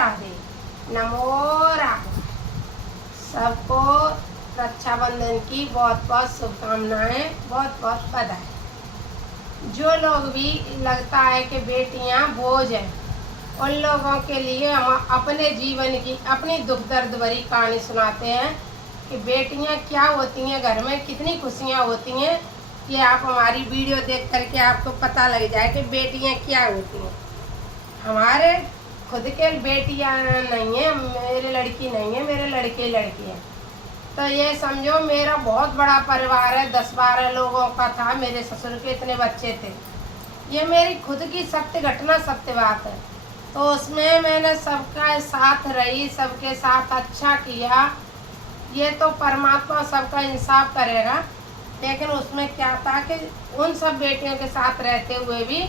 राधे, नमो राधे। सबको रक्षाबंधन की बहुत बहुत शुभकामनाएं, बहुत बहुत बधाई। जो लोग भी लगता है कि बेटियां बोझ है, उन लोगों के लिए हम अपने जीवन की अपनी दुख दर्द भरी कहानी सुनाते हैं कि बेटियां क्या होती हैं, घर में कितनी खुशियां होती हैं। कि आप हमारी वीडियो देख करके आपको पता लग जाए कि बेटियां क्या होती हैं। हमारे खुद के बेटियां नहीं है, मेरे लड़की नहीं है, मेरे लड़के लड़की हैं। तो ये समझो मेरा बहुत बड़ा परिवार है, 10-12 लोगों का था। मेरे ससुर के इतने बच्चे थे। ये मेरी खुद की सत्य घटना, सत्य बात है। तो उसमें मैंने सबका साथ रही, सबके साथ अच्छा किया। ये तो परमात्मा सबका इंसाफ करेगा। लेकिन उसमें क्या था कि उन सब बेटियों के साथ रहते हुए भी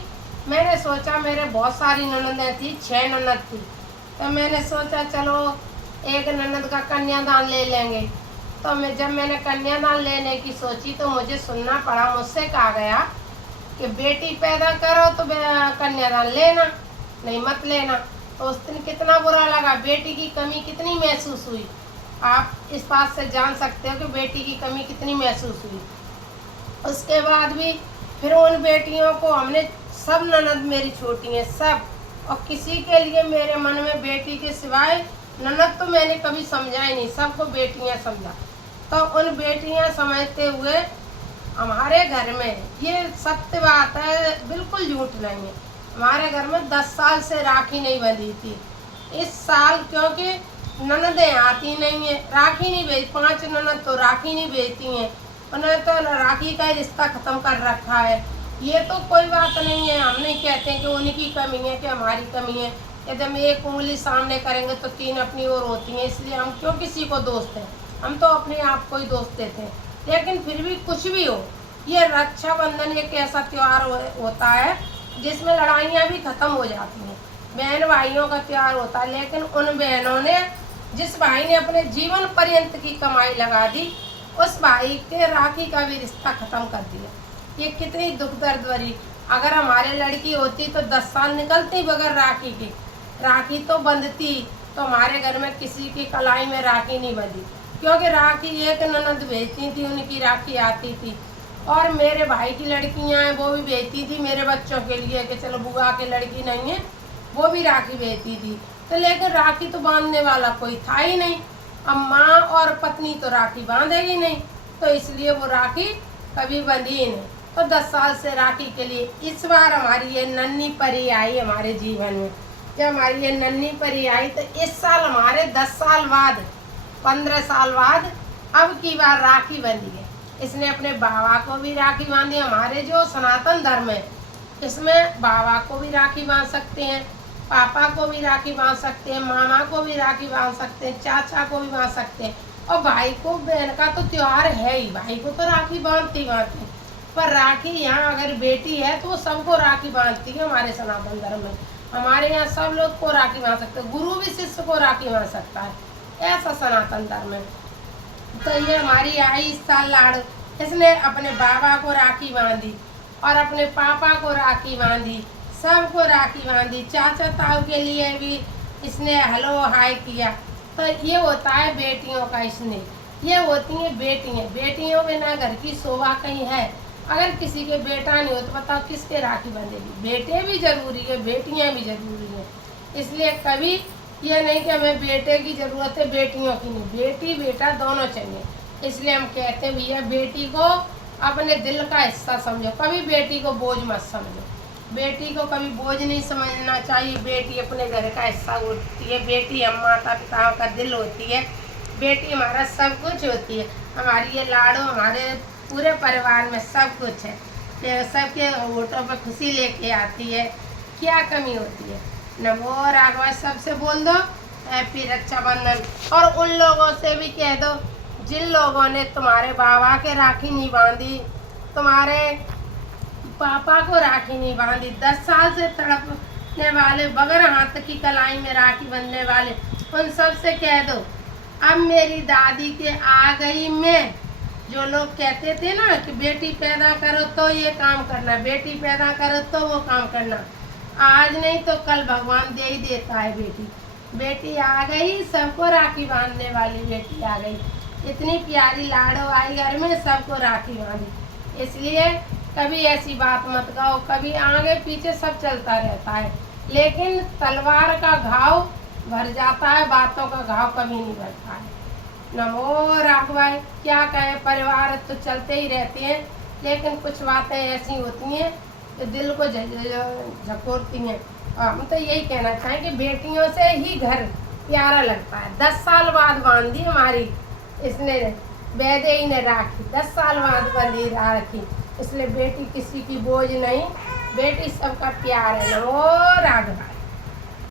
मैंने सोचा, मेरे बहुत सारी ननदें थी, 6 ननद थी। तो मैंने सोचा चलो एक ननद का कन्यादान ले लेंगे। तो जब मैंने कन्यादान लेने की सोची तो मुझे सुनना पड़ा, मुझसे कहा गया कि बेटी पैदा करो तो कन्यादान लेना, नहीं मत लेना। तो उस दिन कितना बुरा लगा, बेटी की कमी कितनी महसूस हुई। आप इस बात से जान सकते हो कि बेटी की कमी कितनी महसूस हुई। उसके बाद भी फिर उन बेटियों को हमने, सब ननद मेरी छोटी हैं सब, और किसी के लिए मेरे मन में बेटी के सिवाय ननद तो मैंने कभी समझा ही नहीं, सबको बेटियां समझा। तो उन बेटियां समझते हुए हमारे घर में, ये सत्य बात है, बिल्कुल झूठ नहीं है, हमारे घर में 10 साल से राखी नहीं बंधी थी। इस साल क्योंकि ननदें आती नहीं है, राखी नहीं भेज, 5 ननद तो राखी नहीं भेजती हैं, उन्होंने तो राखी का रिश्ता ख़त्म कर रखा है। ये तो कोई बात नहीं है, हम नहीं कहते कि उनकी कमी है कि हमारी कमी है। यदि हम एक उंगली सामने करेंगे तो 3 अपनी ओर होती हैं, इसलिए हम क्यों किसी को दोष दें, हम तो अपने आप को ही दोष देते हैं। लेकिन फिर भी कुछ भी हो, ये रक्षाबंधन एक ऐसा त्यौहार होता है जिसमें लड़ाइयाँ भी ख़त्म हो जाती हैं। बहन भाइयों का त्यौहार होता है, लेकिन उन बहनों ने, जिस भाई ने अपने जीवन पर्यंत की कमाई लगा दी, उस भाई के राखी का भी रिश्ता ख़त्म कर दिया। ये कितनी दुख दर्द भरी। अगर हमारे लड़की होती तो 10 साल निकलती बगैर राखी की, राखी तो बंधती, तो हमारे घर में किसी की कलाई में राखी नहीं बंधी, क्योंकि राखी एक ननद भेजती थी, उनकी राखी आती थी। और मेरे भाई की लड़कियां हैं, वो भी भेजती थी मेरे बच्चों के लिए कि चलो बुआ की लड़की नहीं है, वो भी राखी भेजती थी। तो लेकिन राखी तो बांधने वाला कोई था ही नहीं। अब माँ और पत्नी तो राखी बांधेगी नहीं, तो इसलिए वो राखी कभी बंधी ही नहीं। तो 10 साल से राखी के लिए इस बार हमारी ये नन्ही परी आई हमारे जीवन में। जब हमारी ये नन्ही परी आई तो इस साल हमारे 10 साल बाद, 15 साल बाद अब की बार राखी बंधी है। इसने अपने बाबा को भी राखी बांधी। हमारे जो सनातन धर्म है, इसमें बाबा को भी राखी बांध सकते हैं, पापा को भी राखी बांध सकते हैं, मामा को भी राखी बांध सकते हैं, चाचा को भी बांध सकते हैं, और भाई को, बहन का तो त्यौहार है ही, भाई को तो राखी बांधती बांधती। पर राखी यहाँ अगर बेटी है तो वो सबको राखी बांधती है। हमारे सनातन धर्म में हमारे यहाँ सब लोग को राखी बांध सकते हैं, गुरु भी शिष्य को राखी बांध सकता है, ऐसा सनातन धर्म है। तो ये हमारी आई इस साल लाड़, इसने अपने बाबा को राखी बांधी और अपने पापा को राखी बांधी, सबको राखी बांधी। चाचा ताऊ के लिए भी इसने हेलो हाय किया। तो ये होता है बेटियों का स्नेह। ये होती हैं बेटियाँ, बेटियों बिना घर की शोभा कहीं है। अगर किसी के बेटा नहीं हो तो बताओ किसके राखी बंधेगी। बेटे भी जरूरी है, बेटियाँ भी जरूरी हैं। इसलिए कभी ये नहीं कि हमें बेटे की ज़रूरत है, बेटियों की नहीं, बेटी बेटा दोनों चाहिए। इसलिए हम कहते हैं भैया बेटी को अपने दिल का हिस्सा समझो, कभी बेटी को बोझ मत समझो। बेटी को कभी बोझ नहीं समझना चाहिए। बेटी अपने घर का हिस्सा होती है, बेटी हम माता पिताओं का दिल होती है, बेटी हमारा सब कुछ होती है। हमारी ये लाड़ो हमारे पूरे परिवार में सब कुछ है, सबके होठों पर खुशी लेके आती है। क्या कमी होती है। नमो राघव सबसे बोल दो हैप्पी रक्षाबंधन। और उन लोगों से भी कह दो जिन लोगों ने तुम्हारे बाबा के राखी नहीं बांधी, तुम्हारे पापा को राखी नहीं बांधी, 10 साल से तड़पने वाले, बगैर हाथ की कलाई में राखी बंधने वाले, उन सब से कह दो अब मेरी दादी के आ गई मैं। जो लोग कहते थे ना कि बेटी पैदा करो तो ये काम करना, बेटी पैदा करो तो वो काम करना, आज नहीं तो कल भगवान दे ही देता है बेटी। बेटी आ गई, सबको राखी बांधने वाली बेटी आ गई। इतनी प्यारी लाडो आई घर में, सबको राखी बांधी। इसलिए कभी ऐसी बात मत कहो, कभी आगे पीछे सब चलता रहता है, लेकिन तलवार का घाव भर जाता है, बातों का घाव कभी नहीं भरता है। नमो राघवाय। क्या कहें, परिवार तो चलते ही रहते हैं, लेकिन कुछ बातें ऐसी होती हैं जो दिल को झकोरती हैं। और हम तो यही कहना चाहें कि बेटियों से ही घर प्यारा लगता है। 10 साल बाद बांधी हमारी इसने, वैदेही ने राखी 10 साल बाद बंधी राखी। इसलिए बेटी किसी की बोझ नहीं, बेटी सबका प्यार है। नमो राघवाय।